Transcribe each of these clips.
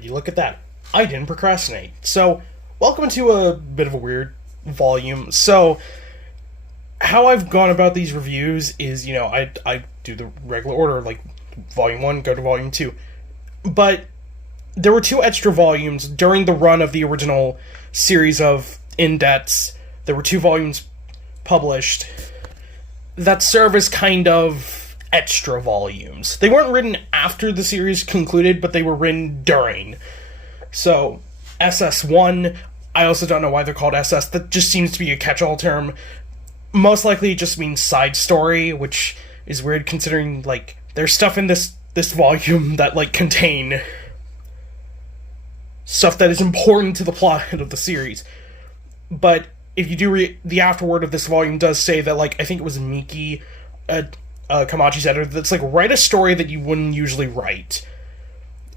Would you look at that? I didn't procrastinate. So, welcome to a bit of a weird volume. So, how I've gone about these reviews is, I do the regular order, like volume 1, go to volume 2. But there were 2 extra volumes during the run of the original series of Indebts. There were 2 volumes published that serve as kind of extra volumes. They weren't written after the series concluded, but they were written during. So, SS1, I also don't know why they're called SS. That just seems to be a catch-all term. Most likely it just means side story, which is weird considering, there's stuff in this volume that, contain stuff that is important to the plot of the series. But if you do read, the afterword of this volume does say that, I think it was Miki, Kamachi's editor, that's write a story that you wouldn't usually write.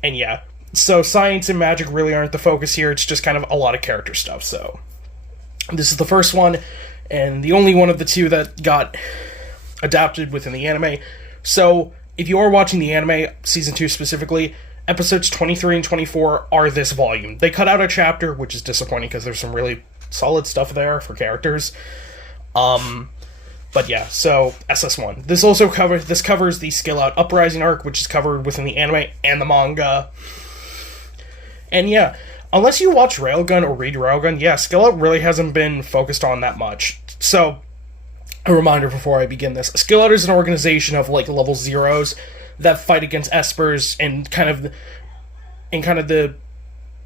And yeah, so science and magic really aren't the focus here, it's just kind of a lot of character stuff. So this is the first one, and the only one of the 2 that got adapted within the anime. So if you are watching the anime, season 2 specifically, episodes 23 and 24 are this volume. They cut out a chapter, which is disappointing because there's some really solid stuff there for characters. But yeah, so SS1. This also covers the Scale Out Uprising arc, which is covered within the anime and the manga. And yeah, unless you watch Railgun or read Railgun, yeah, Scale Out really hasn't been focused on that much. So, a reminder before I begin this. Scale Out is an organization of level zeros that fight against espers and kind of the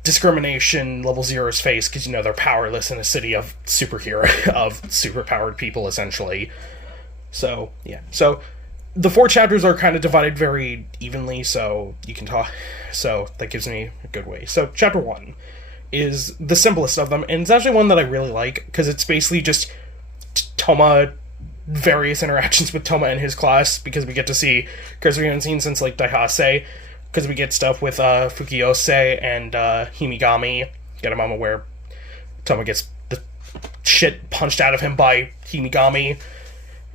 discrimination level zeros face, because they're powerless in a city of superpowered people, essentially. So yeah, so the 4 chapters are kind of divided very evenly, so you can talk, so that gives me a good way. So chapter 1 is the simplest of them, and it's actually one that I really like, because it's basically just Toma, various interactions with Toma and his class, because we get to see characters we haven't seen since Daihase, because we get stuff with Fukiyose and Himigami. Get a moment where Toma gets the shit punched out of him by Himigami,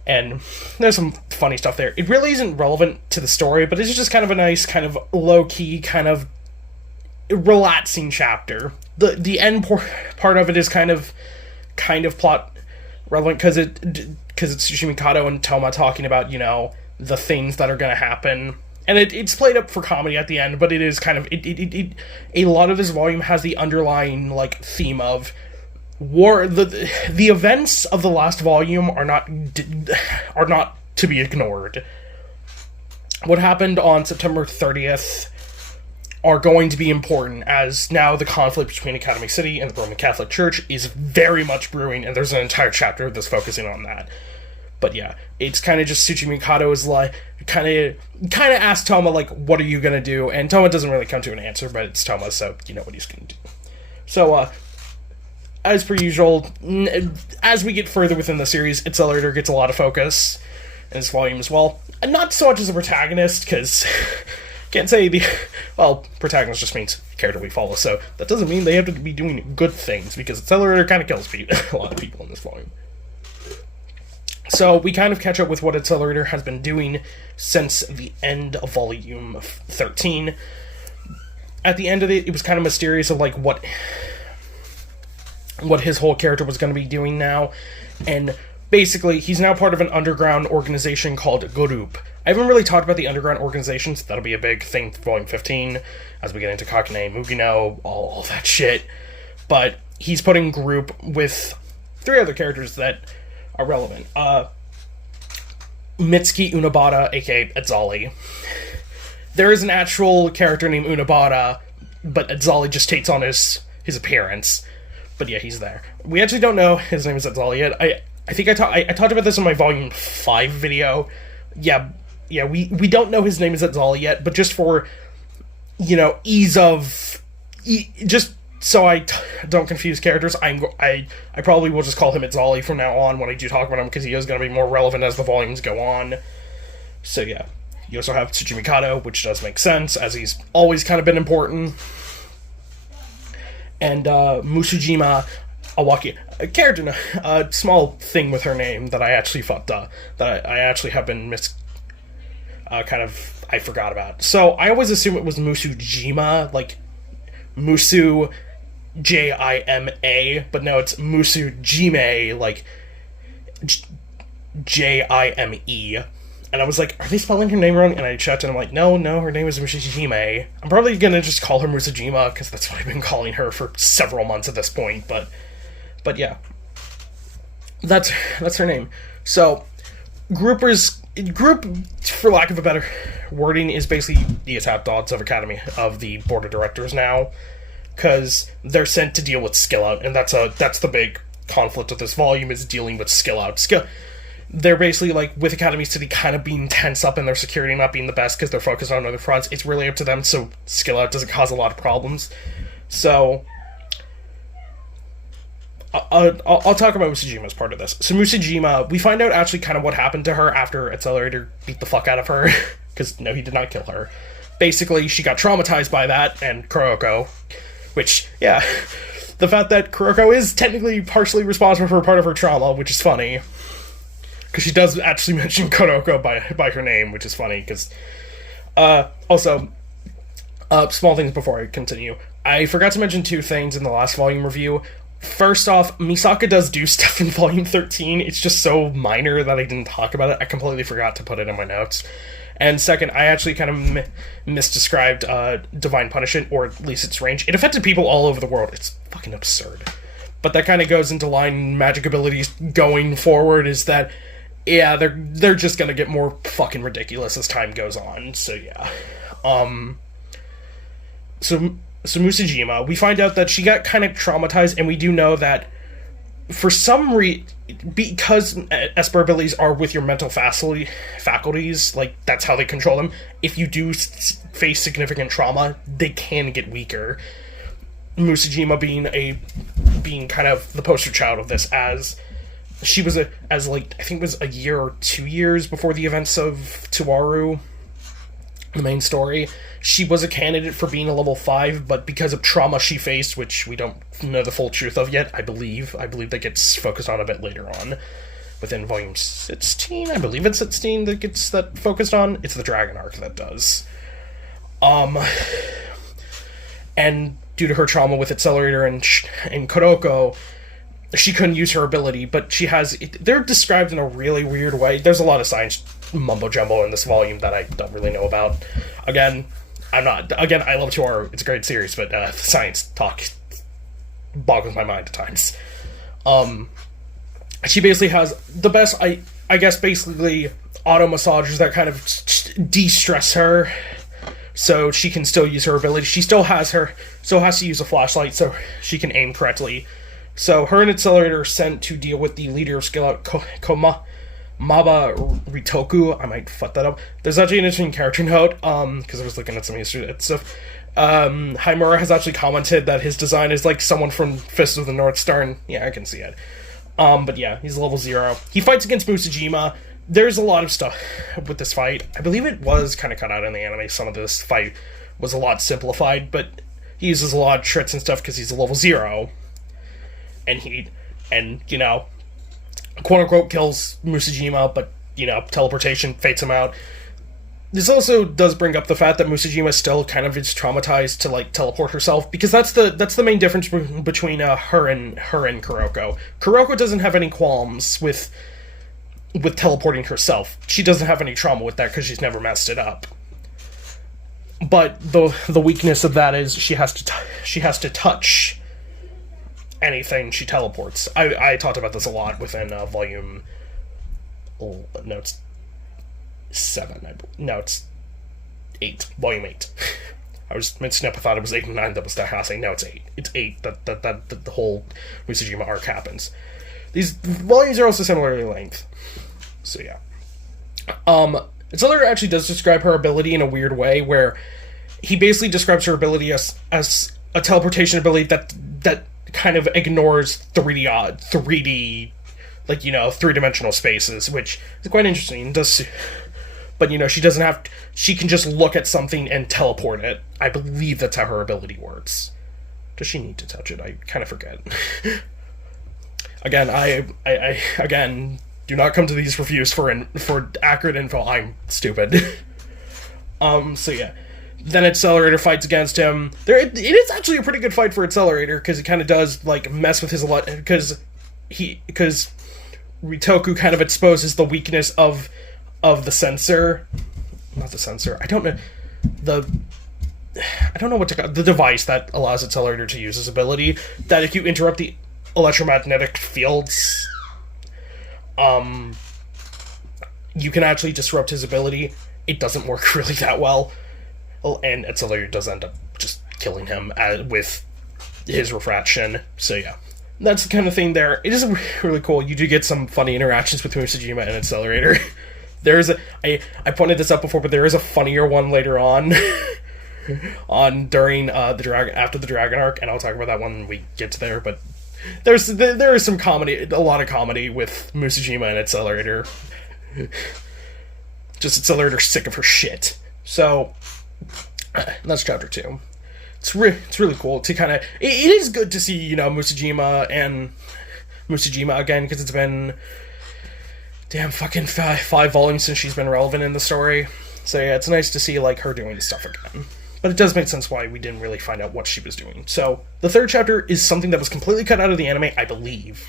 and there's some funny stuff there. It really isn't relevant to the story, but it's just kind of a nice, kind of low-key, kind of relaxing chapter. The end part of it is kind of plot relevant, because it's Tsushima Kato and Toma talking about, the things that are going to happen. And it's played up for comedy at the end, but it is kind of... a lot of this volume has the underlying, theme of war. The events of the last volume are not to be ignored. What happened on September 30th are going to be important, as now the conflict between Academy City and the Roman Catholic Church is very much brewing, and there's an entire chapter that's focusing on that. But yeah, it's kind of just Tsuchimi Kato is kind of asks Toma, what are you going to do? And Toma doesn't really come to an answer, but it's Toma, so you know what he's going to do. So, as per usual, as we get further within the series, Accelerator gets a lot of focus in this volume as well. And not so much as a protagonist, because can't say protagonist just means character we follow, so that doesn't mean they have to be doing good things, because Accelerator kind of kills a lot of people in this volume. So we kind of catch up with what Accelerator has been doing since the end of volume 13. At the end of it, it was kind of mysterious of what his whole character was going to be doing now. And basically, he's now part of an underground organization called Group. I haven't really talked about the underground organizations. That'll be a big thing for volume 15, as we get into Kakune, Mugino, all that shit. But he's putting Group with 3 other characters that are relevant. Mitsuki Unabata, aka Edzali. There is an actual character named Unabata, but Edzali just takes on his appearance. But yeah, he's there. We actually don't know his name is Edzali yet. I think I talked about this in my volume 5 video. Yeah, we don't know his name is Edzali yet, but just for, ease of... just so I don't confuse characters, I probably will just call him Edzali from now on when I do talk about him, because he is going to be more relevant as the volumes go on. So yeah. You also have Tsuchimi Kato, which does make sense, as he's always kind of been important. And Musujima Awaki, a character, a small thing with her name that I actually fucked up, that I actually have been I forgot about. So I always assume it was Musujima, Musu Jima, but no, it's Musu Jime, like Jime. And I was like, are they spelling her name wrong? And I checked, and I'm like, no, her name is Musujime. I'm probably gonna just call her Musujima, because that's what I've been calling her for several months at this point, but yeah. That's her name. So, group, for lack of a better wording, is basically the attack dogs of Academy, of the board of directors now, because they're sent to deal with skill out, and that's the big conflict of this volume, is dealing with skill out. They're basically, like, with Academy City kind of being tense up and their security not being the best because they're focused on other fronts, it's really up to them, so skill out doesn't cause a lot of problems. So, I'll talk about Musujima as part of this. So Musujima, we find out actually kind of what happened to her after Accelerator beat the fuck out of her, because, no, he did not kill her. Basically, she got traumatized by that, and Kuroko, which, yeah, the fact that Kuroko is technically partially responsible for part of her trauma, which is funny. Because she does actually mention Kuroko by her name, which is funny, because... also, small things before I continue. I forgot to mention two things in the last volume review. First off, Misaka does do stuff in volume 13, it's just so minor that I didn't talk about it. I completely forgot to put it in my notes. And second, I actually kind of misdescribed Divine Punishment, or at least its range. It affected people all over the world. It's fucking absurd. But that kind of goes into line magic abilities going forward, is that... yeah, they're just gonna get more fucking ridiculous as time goes on, so yeah. So Musujima, we find out that she got kind of traumatized, and we do know that for some because Esper abilities are with your mental faculties, like, that's how they control them, if you do face significant trauma, they can get weaker. Musujima being kind of the poster child of this, as... she was I think it was a year or 2 years before the events of Tuaru, the main story. She was a candidate for being a level 5, but because of trauma she faced, which we don't know the full truth of yet, I believe that gets focused on a bit later on. Within volume 16, I believe it's 16 that gets that focused on. It's the Dragon Arc that does. And due to her trauma with Accelerator and Kuroko, she couldn't use her ability, but they're described in a really weird way. There's a lot of science mumbo-jumbo in this volume that I don't really know about. Again, I love Tuaru, it's a great series, but the science talk boggles my mind at times. She basically has the best, I guess, basically, auto massagers that kind of de-stress her, so she can still use her ability. She still has to use a flashlight so she can aim correctly. So, her and Accelerator are sent to deal with the leader of Skill Out, Maba Ritoku. I might fuck that up. There's actually an interesting character note, because I was looking at some history and stuff. Haimura has actually commented that his design is like someone from Fist of the North Star, and yeah, I can see it. But yeah, he's level 0. He fights against Musujima. There's a lot of stuff with this fight. I believe it was kind of cut out in the anime. Some of this fight was a lot simplified, but he uses a lot of tricks and stuff because he's a level 0. And you know, quote-unquote kills Musujima, but, you know, teleportation fates him out. This also does bring up the fact that Musujima still kind of is traumatized to, like, teleport herself, because that's the main difference between her and Kuroko. Kuroko doesn't have any qualms with teleporting herself. She doesn't have any trauma with that because she's never messed it up. But the weakness of that is she has to touch anything she teleports. I talked about this a lot within volume... Oh, no, it's 7. No, it's 8. Volume 8. I was mixing up. I thought it was 8 and 9 that was saying. No, it's 8. It's 8 that the whole Musujima arc happens. These volumes are also similarly length. So yeah. Accelerator actually does describe her ability in a weird way, where he basically describes her ability as a teleportation ability that kind of ignores 3D, like, you know, 3-dimensional spaces, which is quite interesting. But, you know, she can just look at something and teleport it. I believe that's how her ability works. Does she need to touch it? I kind of forget. Again, I do not come to these reviews for accurate info. I'm stupid. So yeah. Then Accelerator fights against him. It is actually a pretty good fight for Accelerator, because he kind of does, like, mess with his... Because Ritoku kind of exposes the weakness of the sensor. Not the sensor. I don't know what to call the device that allows Accelerator to use his ability. That if you interrupt the electromagnetic fields, you can actually disrupt his ability. It doesn't work really that well. And Accelerator does end up just killing him with his refraction. So yeah, that's the kind of thing there. It is really cool. You do get some funny interactions between Musajima and Accelerator. I pointed this out before, but there is a funnier one later on. During after the Dragon arc, and I'll talk about that when we get to there, but there is some comedy, a lot of comedy with Musajima and Accelerator. Just Accelerator sick of her shit. So that's chapter 2. It's really cool to kind of... It is good to see, Musajima again, because it's been damn fucking 5 volumes since she's been relevant in the story. So yeah, it's nice to see, like, her doing stuff again. But it does make sense why we didn't really find out what she was doing. So, the 3rd chapter is something that was completely cut out of the anime, I believe.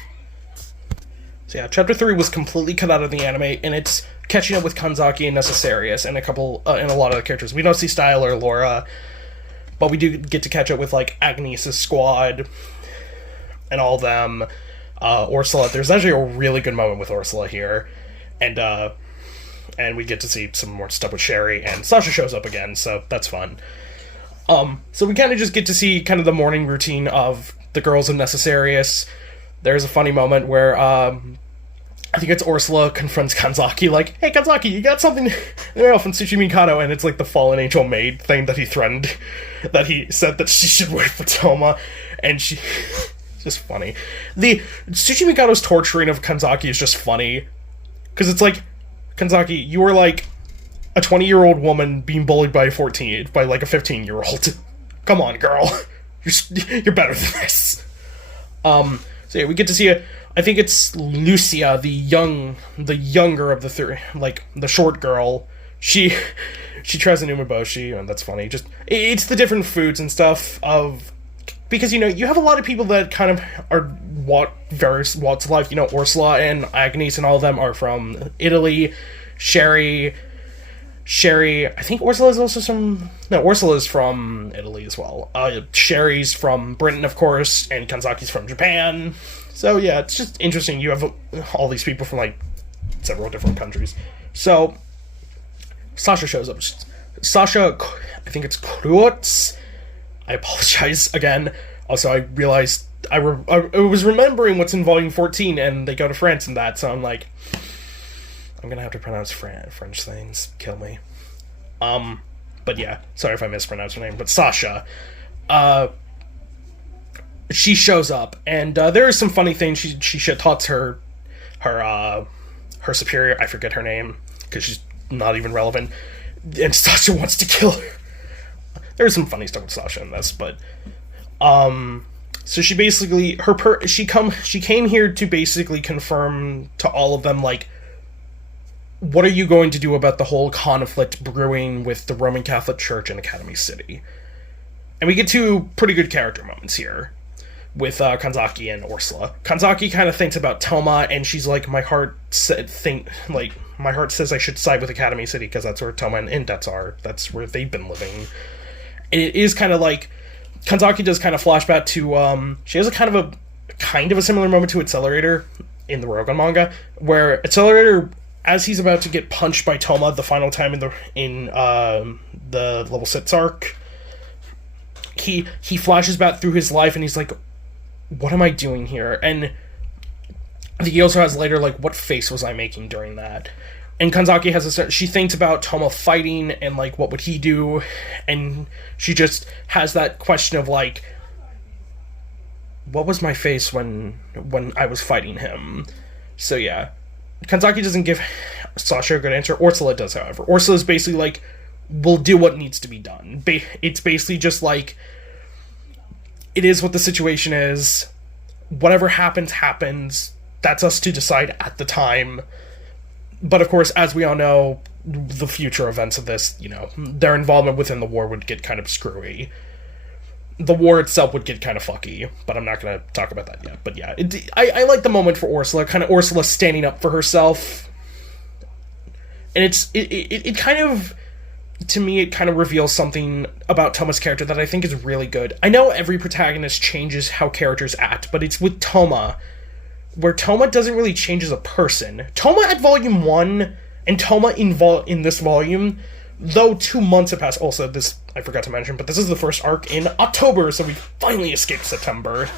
So yeah, chapter 3 was completely cut out of the anime, and it's catching up with Kanzaki and Necessarius, and and a lot of the characters. We don't see Style or Laura, but we do get to catch up with, like, Agnes' squad, and all of them. Ursula, there's actually a really good moment with Ursula here, and we get to see some more stuff with Sherry, and Sasha shows up again, so that's fun. So we kind of just get to see kind of the morning routine of the girls of Necessarius. There's a funny moment where, I think it's Ursula confronts Kanzaki, like, hey, Kanzaki, you got something from Tsuchi Mikado, and it's like the fallen angel maid thing that he threatened, that he said that she should wait for Toma, and she... it's just funny. The Tsuchi Mikado's torturing of Kanzaki is just funny, because it's like, Kanzaki, you are like a 20-year-old woman being bullied by a 15-year-old. Come on, girl. You're better than this. So yeah, we get to see I think it's Lucia, the younger of the three, like the short girl. She tries an umeboshi, and that's funny. Just it's the different foods and stuff because you have a lot of people that kind of are various walks of life. Ursula and Agnes and all of them are from Italy. Sherry, I think Ursula's Ursula's from Italy as well. Sherry's from Britain, of course, and Kanzaki's from Japan. So yeah, it's just interesting. You have all these people from, like, several different countries. So Sasha shows up. Sasha, I think it's Kreutz. I apologize again. Also, I realized I was remembering what's in Volume 14, and they go to France and that, so I'm like, I'm gonna have to pronounce French things. Kill me. But yeah, sorry if I mispronounced her name. But Sasha, she shows up, and there is some funny things. She talks her superior. I forget her name because she's not even relevant. And Sasha wants to kill her. There's some funny stuff with Sasha in this, but so she basically she came here to basically confirm to all of them, like, what are you going to do about the whole conflict brewing with the Roman Catholic Church in Academy City? And we get 2 pretty good character moments here with Kanzaki and Ursula. Kanzaki kind of thinks about Toma, and she's like, my heart says I should side with Academy City because that's where Toma and Indets are. That's where they've been living. And it is kind of like Kanzaki does kind of flashback to she has a kind of a similar moment to Accelerator in the Rogan manga, where Accelerator, as he's about to get punched by Toma the final time in the level 6 arc, he flashes back through his life, and he's like, what am I doing here? And I think he also has later, like, what face was I making during that? And Kanzaki she thinks about Toma fighting, and, like, what would he do? And she just has that question of, like, what was my face when I was fighting him? So yeah, Kanzaki doesn't give Sasha a good answer. Ursula does, however. Ursula's basically like, we'll do what needs to be done. It's basically just like, it is what the situation is. Whatever happens. That's us to decide at the time. But of course, as we all know, the future events of this, their involvement within the war would get kind of screwy. The war itself would get kind of fucky, but I'm not going to talk about that yet. But yeah, I like the moment for Ursula, kind of Ursula standing up for herself. And it kind of, to me, it kind of reveals something about Toma's character that I think is really good. I know every protagonist changes how characters act, but it's with Toma, where Toma doesn't really change as a person. Toma at Volume 1 and Toma in this volume, though 2 months have passed. Also, this, I forgot to mention, but this is the first arc in October, so we finally escaped September.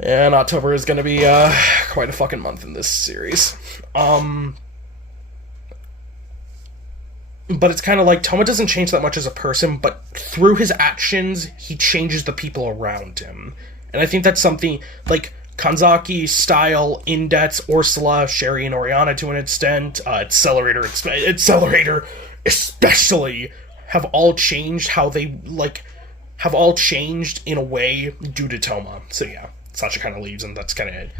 And October is going to be quite a fucking month in this series. But it's kind of like Toma doesn't change that much as a person, but through his actions, he changes the people around him. And I think that's something like Kanzaki, Style, Indets, Ursula, Sherry, and Oriana to an extent, Accelerator especially, have all changed how they, have all changed in a way due to Toma. So yeah, Sasha kind of leaves, and that's kind of it.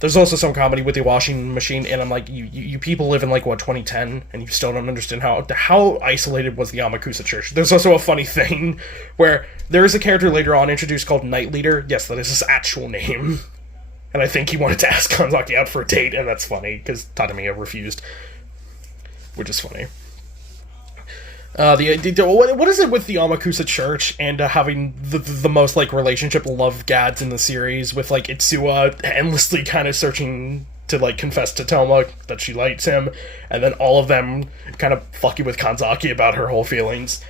There's also some comedy with the washing machine, and I'm like, you people live in, 2010, and you still don't understand how isolated was the Amakusa Church. There's also a funny thing where there is a character later on introduced called Night Leader. Yes, that is his actual name. And I think he wanted to ask Kanzaki out for a date, and that's funny, because Tatamiya refused. Which is funny. What is it with the Amakusa Church and having the most relationship love gads in the series with Itsuwa endlessly kind of searching to confess to Toma that she likes him, and then all of them kind of fucking with Kanzaki about her whole feelings.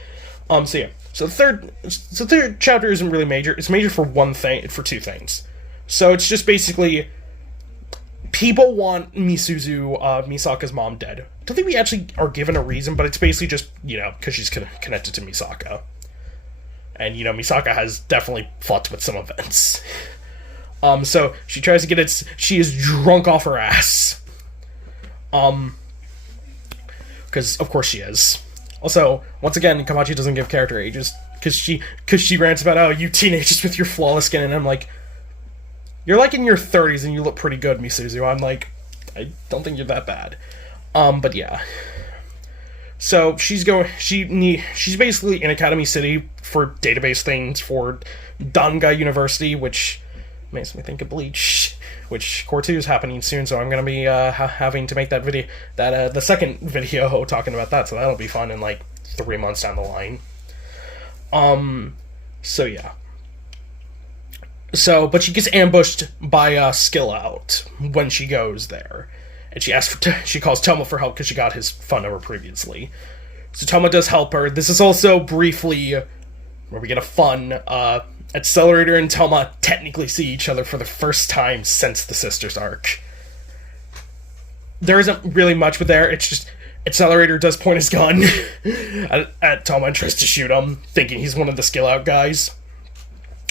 So the third chapter isn't really major. It's major for two things. So it's just basically people want Misuzu, Misaka's mom, dead. I don't think we actually are given a reason, but it's basically just, because she's connected to Misaka. And, Misaka has definitely fucked with some events. So she tries to get she is drunk off her ass. Because, of course she is. Also, once again, Kamachi doesn't give character ages, because she rants about, oh, you teenagers with your flawless skin, and I'm like, you're in your 30s and you look pretty good, Misuzu. I'm like, I don't think you're that bad. But yeah. So she's basically in Academy City for database things for Danga University, which makes me think of Bleach, which Core 2 is happening soon, so I'm gonna be having to make the second video talking about that, so that'll be fun in 3 months down the line. So yeah. But she gets ambushed by Skill Out when she goes there. And she calls Toma for help because she got his phone number previously. So Toma does help her. This is also briefly where we get a fun, Accelerator and Toma technically see each other for the first time since the Sisters arc. There isn't really much with there, it's just Accelerator does point his gun at Toma and tries to shoot him, thinking he's one of the Skill Out guys.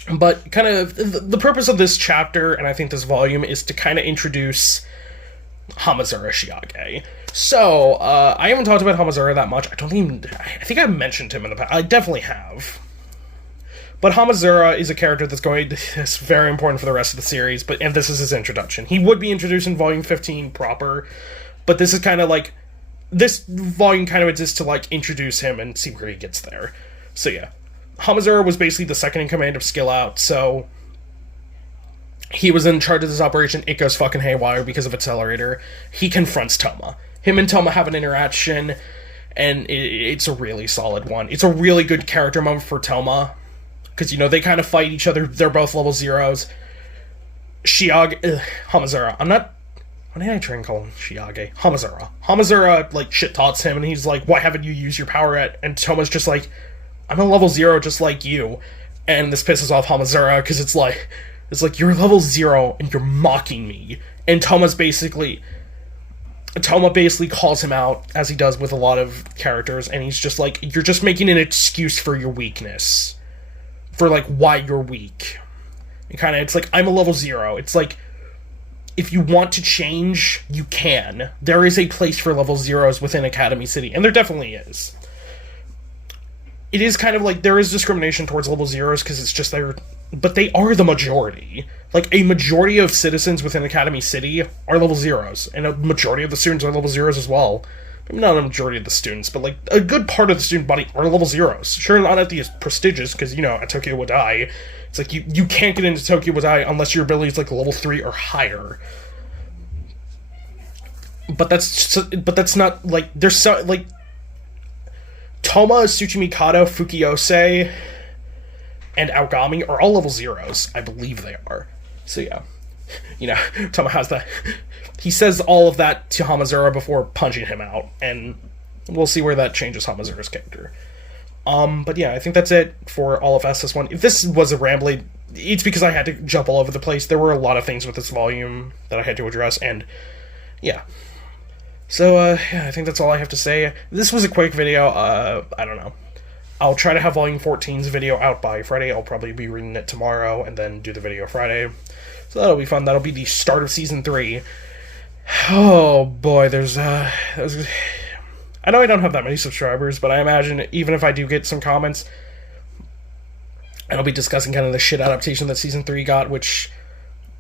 But kind of the purpose of this chapter, and I think this volume, is to kind of introduce Hamazura Shiage. So, I haven't talked about Hamazura that much. I think I've mentioned him in the past. I definitely have. But Hamazura is a character that's very important for the rest of the series, and this is his introduction. He would be introduced in Volume 15 proper, but this is kind of this volume kind of exists to introduce him and see where he gets there. So yeah. Hamazura was basically the second in command of Skill Out, so he was in charge of this operation. It goes fucking haywire because of Accelerator. He confronts Toma. Him and Toma have an interaction, and it's a really solid one. It's a really good character moment for Toma, because, they kind of fight each other. They're both level 0s. Hamazura. Why did I try and call him Shiage? Hamazura. Hamazura, shit-talks him, and he's like, why haven't you used your power yet? And Toma's just like, I'm a level 0 just like you. And this pisses off Hamazura, because it's like, you're level 0 and you're mocking me. And Toma basically calls him out, as he does with a lot of characters, and he's just like, you're just making an excuse for your weakness. For, why you're weak. And it's like, I'm a level 0. It's like, if you want to change, you can. There is a place for level 0s within Academy City, and there definitely is. It is kind of there is discrimination towards level 0s because it's just but they are the majority. A majority of citizens within Academy City are level 0s, and a majority of the students are level 0s as well. maybe not a majority of the students, but like a good part of the student body are level zeros. Sure, not at the prestigious, because at Tokyo Wadai, it's like you can't get into Tokyo Wadai unless your ability is like level 3 or higher. But that's not like there's so like Toma, Tsuchimikado, Fukiose, and Aogami are all level zeros. I believe they are. So yeah, Toma has that. He says all of that to Hamazura before punching him out, and we'll see where that changes Hamazura's character. But yeah, I think that's it for all of SS1. If this was a rambling, it's because I had to jump all over the place. There were a lot of things with this volume that I had to address, and yeah. So, yeah, I think that's all I have to say. This was a quick video. I don't know. I'll try to have Volume 14's video out by Friday. I'll probably be reading it tomorrow and then do the video Friday. So that'll be fun. That'll be the start of Season 3. Oh, boy, I know I don't have that many subscribers, but I imagine even if I do get some comments, and I'll be discussing kind of the shit adaptation that Season 3 got, which,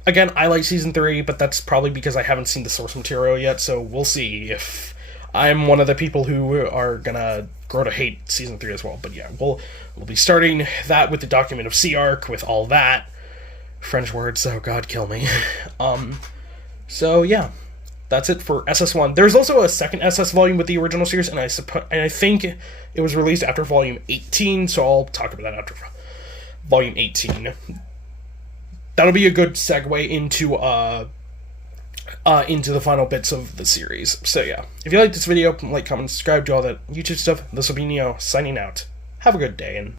again, I like Season 3, but that's probably because I haven't seen the source material yet, so we'll see if I'm one of the people who are gonna grow to hate Season 3 as well. But yeah, we'll be starting that with the Document of Sea Arc, with all that. French words, oh god, kill me. So yeah, that's it for SS1. There's also a second SS volume with the original series, and I think it was released after Volume 18, so I'll talk about that after Volume 18. That'll be a good segue into the final bits of the series. So yeah, if you like this video, like, comment, subscribe, do all that YouTube stuff. This will be Neo, signing out. Have a good day, and